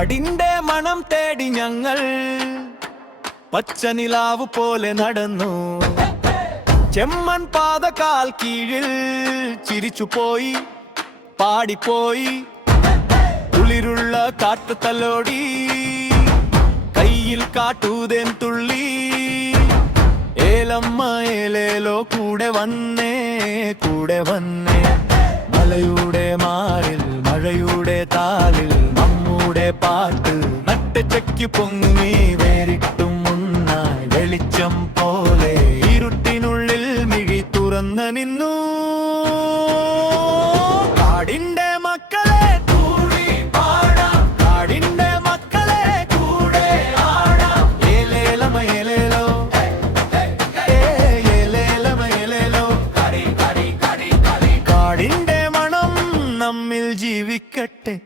കാടിന്റെ മണം തേടി ഞങ്ങൾ പച്ചനിലാവ് പോലെ നടന്നു. ചെമ്മൻ പാതകാൽ കീഴിൽ ചിരിച്ചുപോയി, പാടിപ്പോയി. കുളിരുള്ള കാട്ടു തലോടി, കയ്യിൽ കാട്ടൂതേൻ തുള്ളി. ഏലമ്മ ഏലേലോ കൂടെ വന്നേ, കൂടെ വന്നേ. മലയുടെ മാറിൽ മഴയുടെ താളിൽ നമ്മുടെ പാട്ട് നട്ടുച്ചയ്ക്ക് പൊങ്ങി വേറിട്ടും മുന്നായി വെളിച്ചം പോലെ ഇരുട്ടിനുള്ളിൽ മിഴി തുറന്നു നിന്നു. കാടിന്റെ മക്കളെ കൂടി പാടാം, കാടിന്റെ മക്കളെ കൂടെ ആടാം. ഏലേലമ ഏലേലോ, ഏലേലമ ഏലേലോ. കാടിന്റെ മണം നമ്മിൽ ജീവിക്കട്ടെ.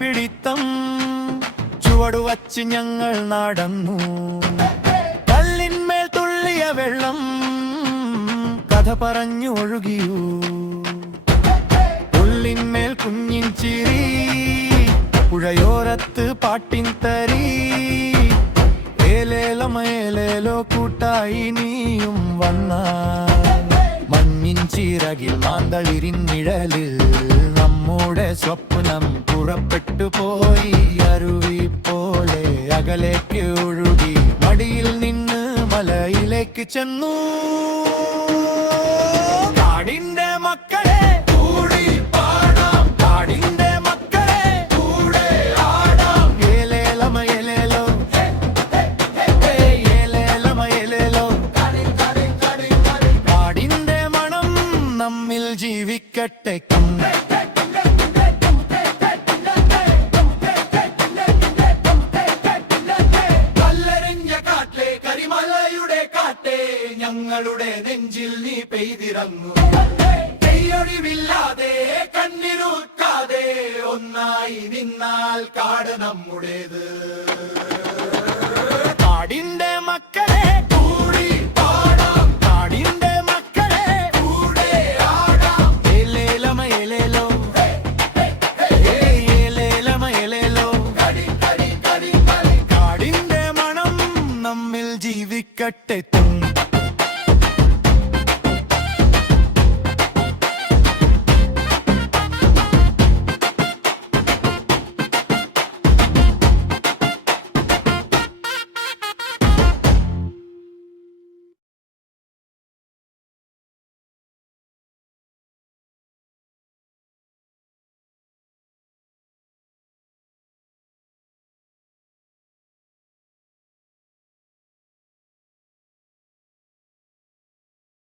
പിടിത്തം ചുവടുവച്ച് ഞങ്ങൾ നടന്നു. കല്ലിന്മേൽ തുള്ളിയ വെള്ളം കഥ പറഞ്ഞു ഒഴുകിയൂ. പുല്ലിന്മേൽ കുഞ്ഞിൻ ചിരി, പുഴയോരത്ത് പാട്ടിൻ തരി. ഏലേലമ ഏലേലോ കൂട്ടായി നീയും വന്ന. മഞ്ഞിൻ ചിറകിൽ മാന്തളിരിൻ നിഴലിൽ നമ്മുടെ സ്വപ്നം പുറപ്പെട്ടു പോയി. അരുവി പോലെ അകലേക്ക് ഒഴുകി, മടിയിൽ നിന്ന് മലയിലേക്ക് ചെന്നു. കാടിന്റെ മക്കളെ കൂടി പാടാം, കാടിന്റെ മക്കളെ കൂടെ ആടാം. ഏലേലമ ഏലേലോ, ഏലേലമ ഏലേലോ. കാടിന്റെ മണം നമ്മിൽ ജീവിക്കട്ടെ. ഞങ്ങളുടെ നെഞ്ചിൽ നീ പെയ്തിറങ്ങു. കൈയൊഴിവില്ലാതെ കണ്ണിറുക്കാതെ ഒന്നായി നിന്നാൽ കാട് നമ്മുടേത്. കാടിന്റെ മക്കളെ കൂടി പാടാം, കാടിന്റെ മക്കളെ കൂടെ ആടാം. ഏലേലമ ഏലേലോ, ഏലേലമ ഏലേലോ. കാടിന്റെ മണം നമ്മിൽ ജീവിക്കട്ടെ.